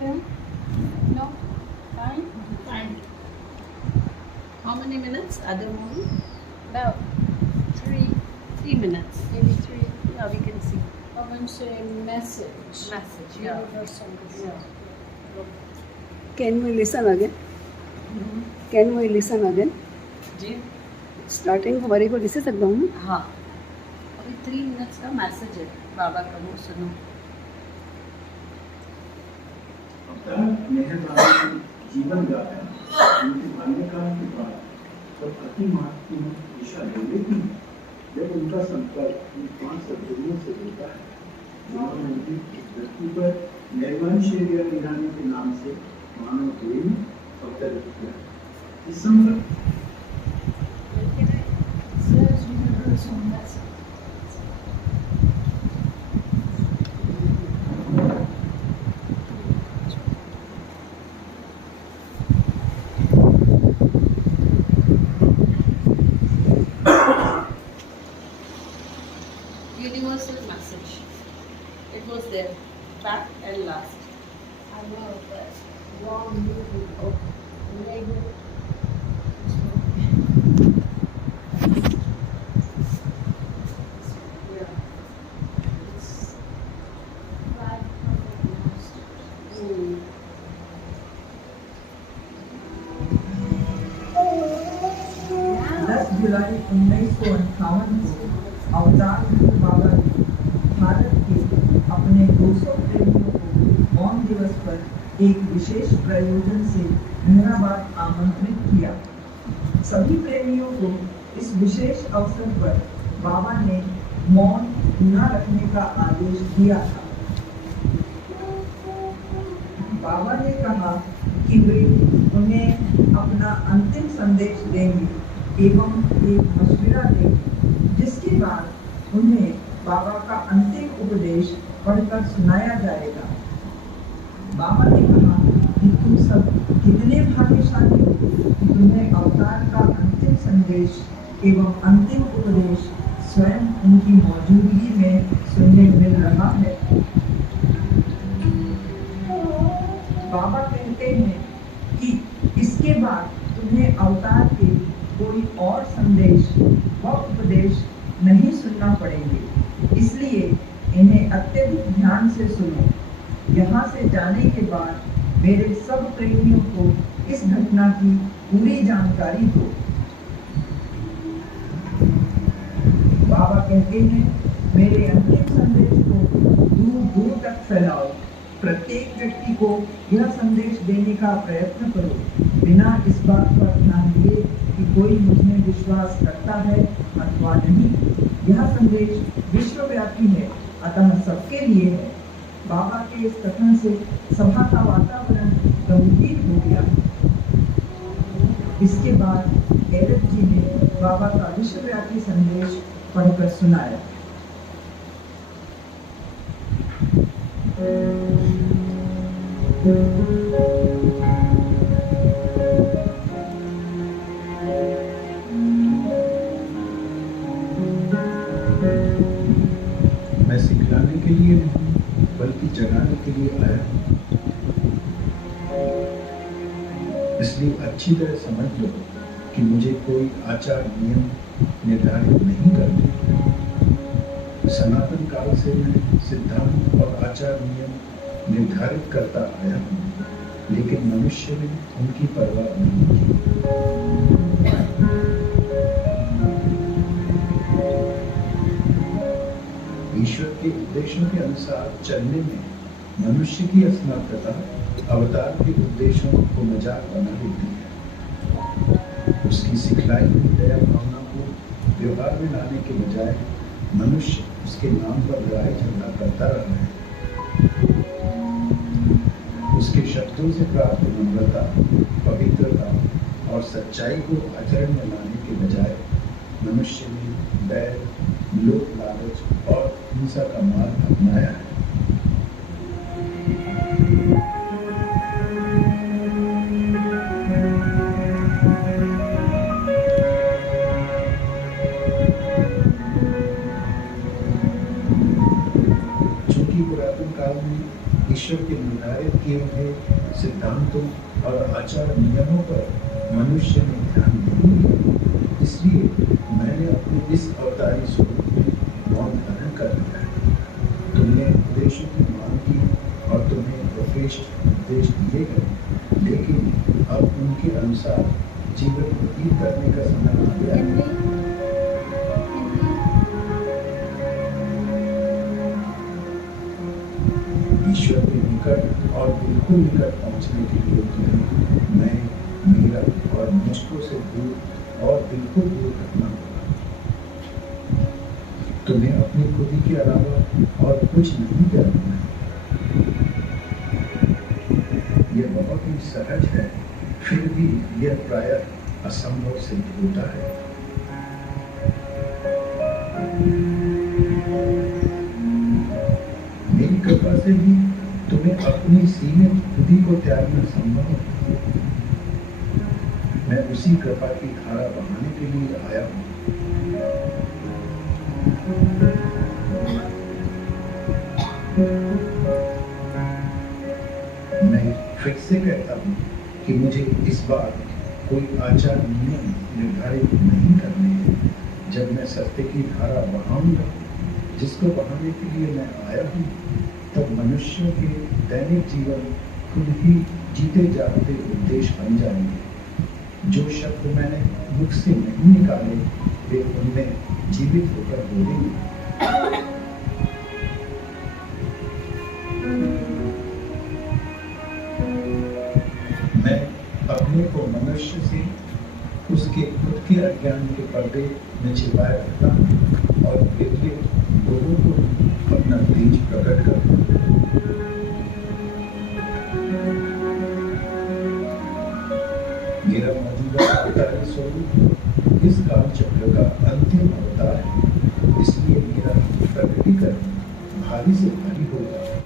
film? No? Fine? Fine. How many minutes? Other movie? About 3, 3 minutes. maybe 3. Yeah, we can see. I'm going to say message. Message, yeah. Universal message. Yeah. Can we listen again? Can we listen again? जी starting हमारे को लिख सकता हूँ मैं? हाँ अभी 3 minutes का मैसेज है बाबा का, वो सुनो. मेहरबानी जीवन गाथा उनके बाल्यकाल के बाद जब अति महत्वपूर्ण दिशा लेने की जब उनका संपर्क इन 5 सदगुरुओं से होता है जिन्होंने उनकी इस धरती पर मेहरबानी शेरिया ईरानी के नाम से मानव प्रेम अवतरित किया. दिसंबर It says universal message. Universal message. It was there, back and last. I know that long movie. Lego. Yeah. It's 5 perfect masters. दस जुलाई 1958 को अवतार बाबा ने भारत के अपने 200 प्रेमियों को मौन दिवस पर एक विशेष प्रयोजन से मेहराबाद आमंत्रित किया. सभी प्रेमियों को इस विशेष अवसर पर बाबा ने मौन न रखने का आदेश दिया था. बाबा ने कहा कि वे उन्हें अपना अंतिम संदेश देंगे एवं एक मशविरा देंगे, जिसके बाद उन्हें बाबा का अंतिम उपदेश पढ़कर सुनाया जाएगा. बाबा ने कहा कि तुम सब कितने भाग्यशाली हो कि तुम्हें अवतार का अंतिम संदेश एवं अंतिम उपदेश स्वयं उनकी मौजूदगी में सुनने मिल रहा है. बाबा कहते हैं कि इसके बाद तुम्हें अवतार के कोई और संदेश व उपदेश नहीं सुनना पड़ेंगे, इसलिए इन्हें अत्यधिक ध्यान से सुनो. यहाँ से जाने के बाद मेरे सब प्रेमियों को इस घटना की पूरी जानकारी दो. बाबा कहते हैं मेरे अंतिम संदेश को दूर दूर तक फैलाओ. प्रत्येक व्यक्ति को यह संदेश देने का प्रयत्न करो, बिना इस बात पर ध्यान दिए कि कोई मुझमें विश्वास करता है अथवा नहीं. यह संदेश विश्वव्यापी है, अतः सबके लिए है. बाबा के इस कथन से सभा का वातावरण गंभीर हो गया. इसके बाद एरत जी ने बाबा का विश्वव्यापी संदेश पढ़कर सुनाया. मैं सिखलाने के लिए नहीं बल्कि जगाने के लिए आया हूँ. इसलिए अच्छी तरह समझ लो कि मुझे कोई आचार नियम निर्धारित नहीं करने. सनातन काल से मैं सिद्धांत और आचार नियम निर्धारित करता आया हूँ, लेकिन मनुष्य ने उनकी परवाह नहीं की. ईश्वर के उद्देश्यों के अनुसार चलने में मनुष्य की असमर्थता अवतार के उद्देश्यों को मजाक बना देती है. उसकी सिखलाई हुई दया भावना को व्यवहार में लाने के बजाय मनुष्य उसके नाम पर लड़ाई झगड़ा करता रहा है. उसके शब्दों से प्राप्त नम्रता, पवित्रता और सच्चाई को आचरण में लाने के बजाय मनुष्य ने बैर, लोक लालच और हिंसा का मार्ग अपनाया है. चूंकि पुरातन काल में ईश्वर के निर्धारित निर्धारित किए हुए सिद्धांतों और आचार नियमों पर मनुष्य ने ध्यान नहीं दिया। इसलिए मैंने अपने इस अवतारी स्वरूप में मौन धारण कर लिया है। तुमने उपदेशों की मांग की और तुम्हें यथेष्ट उपदेश दिए गए, लेकिन अब उनके अनुसार जीवन व्यतीत करने का समय आ गया है। ईश्वर के निकट और बिल्कुल निकट पहुंचने के लिए तुम्हें मैं, मेरा और मुझको से दूर और बिल्कुल दूर रखना होगा। तुम्हें अपनी खुदी के अलावा और कुछ नहीं करना है। यह बहुत ही सहज है, फिर भी यह प्रायः असंभव सिद्ध होता है। मेरी कृपा से ही तुम्हें अपनी सीमित बुद्धि को त्यागना संभव है। मैं उसी कृपा की धारा बहाने के लिए आया हूँ। मैं फिर से कहता हूँ कि मुझे इस बार कोई आचार नियम निर्धारित नहीं करने हैं। जब मैं सत्य की धारा बहाऊंगा, जिसको बहाने के लिए मैं आया हूँ, तब मनुष्यों के दैनिक जीवन खुद ही जीते जागते उपदेश बन जाएंगे। जो शब्द मैंने मुख से नहीं निकाले, वे उनमें जीवित होकर बोलेंगे। मैं अपने को मनुष्य से उसके खुद के अज्ञान के पर्दे में छिपाए रखता हूँ और फिर लोगों को अपना तेज प्रकट करता हूँ। मेरा मौजूदा अवतारी स्वरूप इस काल चक्र का अंतिम अवतार है, इसलिए मेरा प्रकटीकरण भारी से भारी होगा।